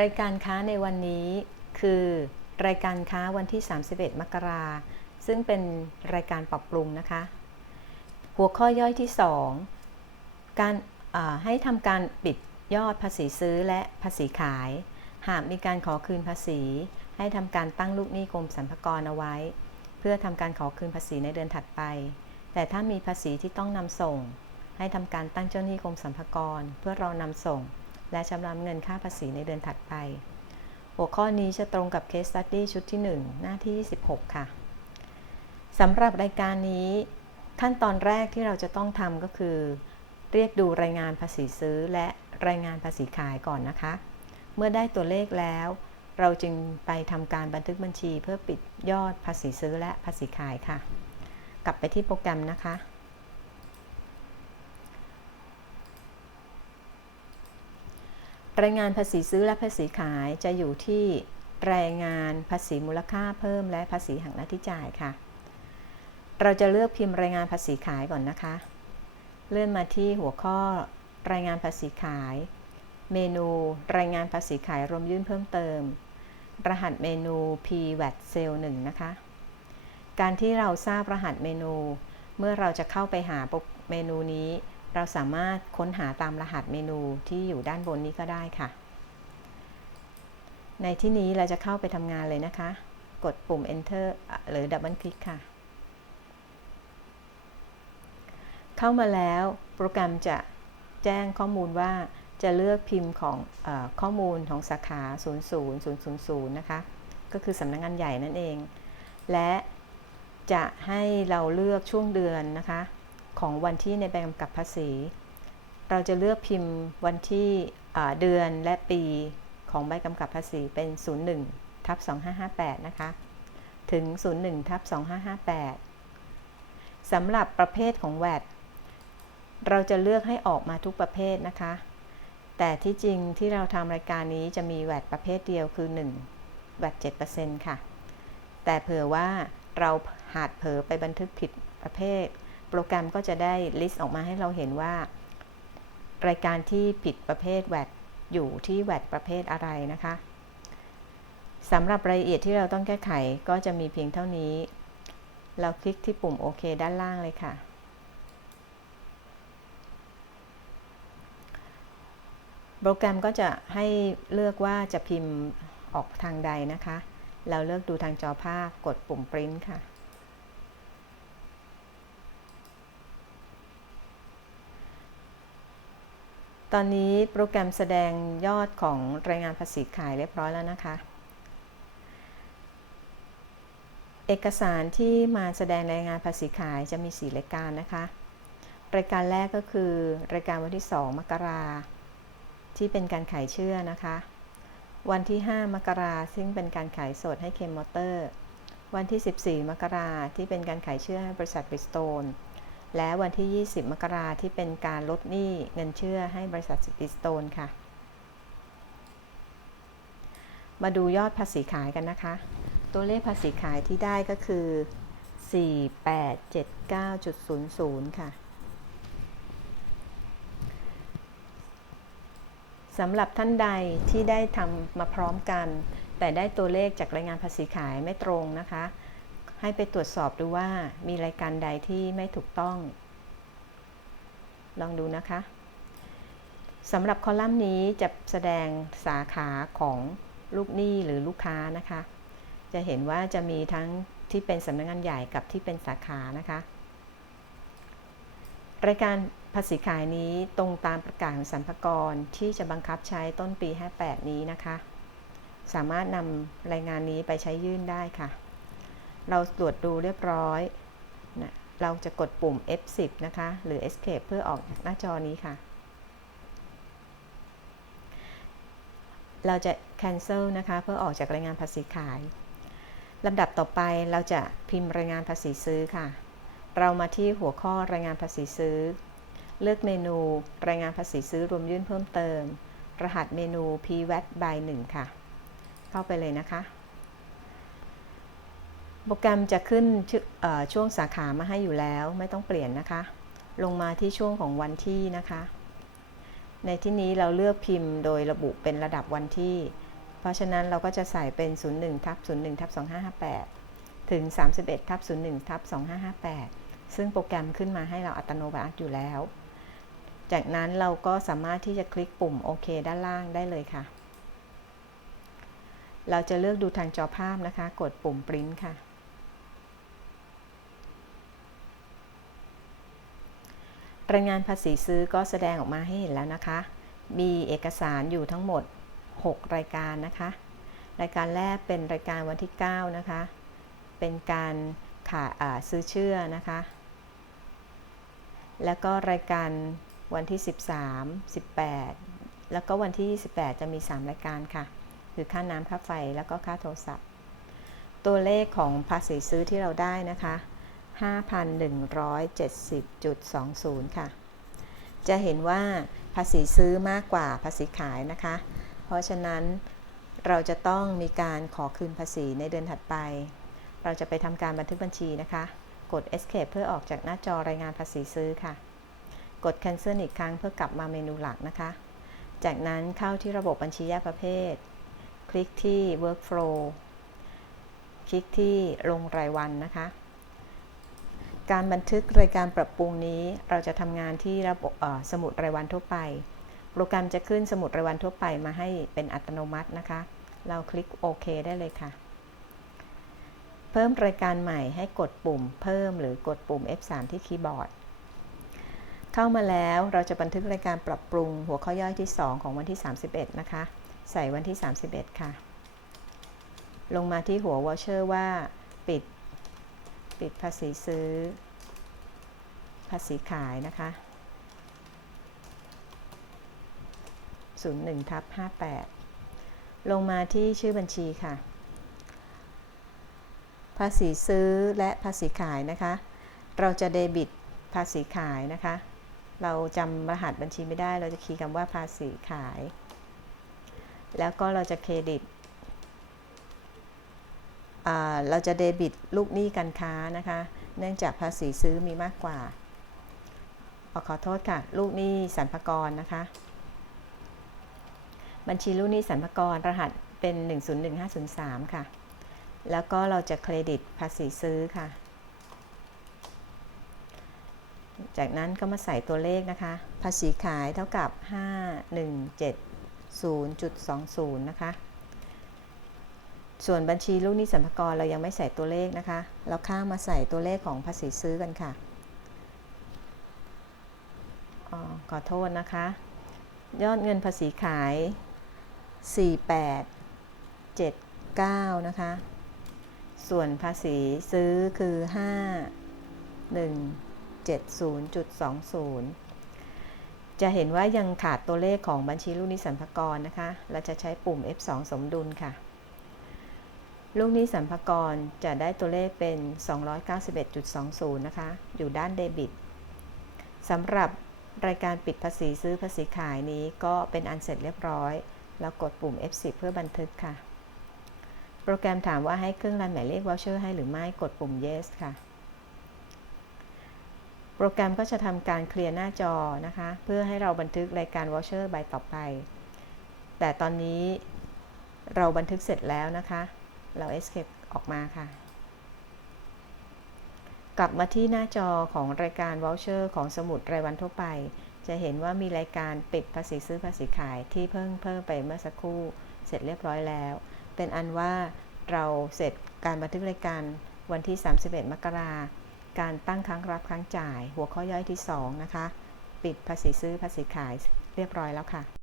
รายการค้าในวันนี้คือ รายการค้าวันที่ 31 มกราซึ่งเป็นรายการปรับปรุงนะคะ หัวข้อย่อยที่ 2 การให้ทำการปิดยอดภาษีซื้อและภาษีขาย หากมีการขอคืนภาษี ให้ทำการตั้งลูกหนี้กรมสรรพากรเอาไว้ เพื่อทำการขอคืนภาษีในเดือนถัดไป แต่ถ้ามีภาษีที่ต้องนำส่ง ให้ทำการตั้งเจ้าหนี้กรมสรรพากรเพื่อรอนำส่ง และชำระเงินค่าภาษีในเดือนถัดไป หัวข้อนี้จะตรงกับ Case Study ชุดที่ 1 หน้าที่26ค่ะสำหรับรายการนี้ขั้นตอนแรกที่เราจะต้องทำก็คือ เรียกดูรายงานภาษีซื้อและรายงานภาษีขายก่อนนะคะ เมื่อได้ตัวเลขแล้ว เราจึงไปทำการบันทึกบัญชีเพื่อปิดยอดภาษีซื้อและภาษีขายค่ะ กลับไปที่โปรแกรมนะคะ รายงานภาษีซื้อและภาษีขายจะอยู่ที่รายงานภาษีมูลค่าเพิ่มและภาษีหักหน้าที่จ่ายค่ะ เราจะเลือกพิมพ์รายงานภาษีขายก่อนนะคะ เลื่อนมาที่หัวข้อรายงานภาษีขาย เมนูรายงานภาษีขายรวมยื่นเพิ่มเติม รหัสเมนู PVAT Cell 1นะคะ การที่เราทราบรหัสเมนู เมื่อเราจะเข้าไปหาเมนูนี้ เราสามารถค้นหาตามรหัสเมนูที่อยู่ด้านบนนี้ก็ได้ค่ะ ในที่นี้เราจะเข้าไปทำงานเลยนะคะ กดปุ่ม enter หรือ double click ค่ะ เข้ามาแล้วโปรแกรมจะแจ้งข้อมูลว่าจะเลือกพิมพ์ของอข้อมูลของสาขา 00000 นะคะ ก็คือสำนักงงานใหญ่นั่นเอง และจะให้เราเลือกช่วงเดือนนะคะ ของวันที่ในใบกำกับภาษี เราจะเลือกพิมพ์วันที่เดือนและปีของใบกำกับภาษีเป็น 01ทับ2558 นะคะ ถึง 01ทับ2558สำหรับประเภทของ VAT เราจะเลือกให้ออกมาทุกประเภทนะคะ แต่ที่จริงที่เราทำรายการนี้จะมี VAT ประเภทเดียวคือ1 VAT 7%ค่ะ แต่เผื่อว่าเราหาดเผลอไปบันทึกผิดประเภท โปรแกรมก็จะได้ลิสต์ออกมาให้เราเห็นว่า รายการที่ผิดประเภท VAT อยู่ที่ VAT ประเภทอะไรนะคะสำหรับรายละเอียดที่เราต้องแก้ไขก็จะมีเพียงเท่านี้ เราคลิกที่ปุ่มโอเคด้านล่างเลยค่ะ โปรแกรมก็จะให้เลือกว่าจะพิมพ์ออกทางใดนะคะ เราเลือกดูทางจอภาพกดปุ่ม print ค่ะ ตอนนี้โปรแกรมแสดงยอดของรายงานภาษีขายเรียบร้อยแล้วนะคะ เอกสารที่มาแสดงรายงานภาษีขายจะมี 4 รายการนะคะ รายการแรกก็คือ รายการวันที่ 2 มกราที่เป็นการขายเชื่อนะคะ วันที่ 5 มกราซึ่งเป็นการขายสดให้เคมมอเตอร์ วันที่ 14 มกราที่เป็นการขายเชื่อให้บริษัทบริสโตน และวันที่ 20 มกราที่เป็นการลดหนี้เงินเชื่อให้บริษัทบริสโตนค่ะ มาดูยอดภาษีขายกันนะคะ ตัวเลขภาษีขายที่ได้ก็คือ 4879.00 ค่ะสำหรับท่านใดที่ได้ทำมาพร้อมกัน แต่ได้ตัวเลขจากรายงานภาษีขายไม่ตรงนะคะ ให้ไปตรวจสอบดูว่ามีรายการใดที่ไม่ถูกต้อง ลองดูนะคะสำหรับคอลัมน์นี้จะแสดงสาขาของลูกหนี้หรือลูกค้านะคะ จะเห็นว่าจะมีทั้งที่เป็นสำนักงงานใหญ่กับที่เป็นสาขานะคะ รายการภาษีขายนี้ตรงตามประกาศของสรรพากรที่จะบังคับใช้ต้นปี 58 นี้นะคะ สามารถนำรายงานนี้ไปใช้ยื่นได้ค่ะ เราตรวจดูเรียบร้อยนะเราจะกดปุ่ม F10 นะคะ หรือ Escape เพื่อออกจากหน้าจอนี้ค่ะ เราจะ cancel นะคะ เพื่อออกจากรายงานภาษีขายลำดับต่อไปเราจะพิมพ์รายงานภาษีซื้อค่ะ เรามาที่หัวข้อรายงานภาษีซื้อ เลือกเมนูรายงานภาษีซื้อรวมยื่นเพิ่มเติม รหัสเมนู PVAT by 1ค่ะ เข้าไปเลยนะคะ โปรแกรมจะขึ้นช่วงสาขามาให้อยู่แล้วไม่ต้องเปลี่ยนนะคะ ลงมาที่ช่วงของวันที่นะคะ ในที่นี้เราเลือกพิมพ์โดยระบุเป็นระดับวันที่ เพราะฉะนั้นเราก็จะใส่เป็น 01ทับ01ทับ2558 ถึง 31ทับ01ทับ2558 ซึ่งโปรแกรมขึ้นมาให้เราอัตโนมัติอยู่แล้ว จากนั้นเราก็สามารถที่จะคลิกปุ่มโอเคด้านล่างได้เลยค่ะ เราจะเลือกดูทางจอภาพนะคะ กดปุ่มปริ้นค่ะ รายงานภาษีซื้อก็แสดงออกมาให้เห็นแล้วนะคะ มีเอกสารอยู่ทั้งหมด 6 รายการนะคะ รายการแรกเป็นรายการวันที่ 9 นะคะ เป็นการขาาซื้อเชื่อนะคะ แล้วก็รายการวันที่ 13 18 แล้วก็วันที่ 28 จะมี 3 รายการค่ะ คือค่าน้ำค่าไฟแล้วก็ค่าโทรศัพท์ ตัวเลขของภาษีซื้อที่เราได้นะคะ 5,170.20 ค่ะ จะเห็นว่าภาษีซื้อมากกว่าภาษีขายนะคะ เพราะฉะนั้นเราจะต้องมีการขอคืนภาษีในเดือนถัดไป เราจะไปทำการบันทึกบัญชีนะคะ กด escape เพื่อออกจากหน้าจอรายงานภาษีซื้อค่ะ กด cancel อีกครั้งเพื่อกลับมาเมนูหลักนะคะ จากนั้นเข้าที่ระบบบัญชีแยกประเภท คลิกที่ workflow คลิกที่ลงรายวันนะคะ การบันทึกรายการปรับปรุงนี้ เราจะทำงานที่ระบบสมุดรายวันทั่วไป โปรแกรมจะขึ้นสมุดรายวันทั่วไปมาให้เป็นอัตโนมัตินะคะ เราคลิกโอเคได้เลยค่ะ เพิ่มรายการใหม่ให้กดปุ่มเพิ่มหรือกดปุ่ม F3 ที่คีย์บอร์ด เข้ามาแล้วเราจะบันทึกรายการปรับปรุงหัวข้อย่อยที่ 2 ของวันที่ 31 นะคะ ใส่วันที่ 31 ค่ะ ลงมาที่หัววอเชอร์ว่าปิด ปิดภาษีซื้อ ภาษีขายนะคะ 01ทับ58 ลงมาที่ชื่อบัญชีค่ะ ภาษีซื้อและภาษีขายนะคะ เราจะเดบิตภาษีขายนะคะ เราจำรหัสบัญชีไม่ได้ เราจะคีย์คำว่าภาษีขาย แล้วก็เราจะเครดิต เราจะเดบิตลูกหนี้การค้านะคะ เนื่องจากภาษีซื้อมีมากกว่าขอโทษค่ะ ลูกหนี้สรรพากรนะคะ บัญชีลูกหนี้สรรพากรรหัสเป็น 101503 ค่ะ แล้วก็เราจะเครดิตภาษีซื้อค่ะ จากนั้นก็มาใส่ตัวเลขนะคะ ภาษีขายเท่ากับ 5170.20 นะคะ ส่วนบัญชีลูกหนี้สรรพากรเรายังไม่ใส่ตัวเลขนะคะ เราข้ามมาใส่ตัวเลขของภาษีซื้อกันค่ะอขอโทษนะคะ ยอดเงินภาษีขาย 4879 นะคะ ส่วนภาษีซื้อคือ 5170.20 จะเห็นว่ายังขาดตัวเลขของบัญชีลูกหนี้สรรพากรนะคะ เราจะใช้ปุ่ม F2 สมดุลค่ะ ลูกนี้สรรพากรจะได้ตัวเลขเป็น 291.20 นะคะ อยู่ด้านเดบิตสำหรับรายการปิดภาษีซื้อภาษีขายนี้ก็เป็นอันเสร็จเรียบร้อย แล้วกดปุ่ม F10 เพื่อบันทึกค่ะ โปรแกรมถามว่าให้เครื่องรันหมายเลขวอเชอร์ให้หรือไม่ กดปุ่ม Yes ค่ะ โปรแกรมก็จะทำการเคลียร์หน้าจอนะคะ เพื่อให้เราบันทึกรายการวอเชอร์ใบต่อไป แต่ตอนนี้เราบันทึกเสร็จแล้วนะคะ เรา Escape ออกมาค่ะ กลับมาที่หน้าจอของรายการวอลเชอร์ของสมุดรายวันทั่วไป จะเห็นว่ามีรายการปิดภาษีซื้อภาษีขายที่เพิ่งเพิ่มไปเมื่อสักครู่ เสร็จเรียบร้อยแล้ว เป็นอันว่าเราเสร็จการบันทึกรายการวันที่ 31 มกราการตั้งครั้งรับครั้งจ่าย หัวข้อย่อยที่ 2 นะคะ ปิดภาษีซื้อภาษีขายเรียบร้อยแล้วค่ะ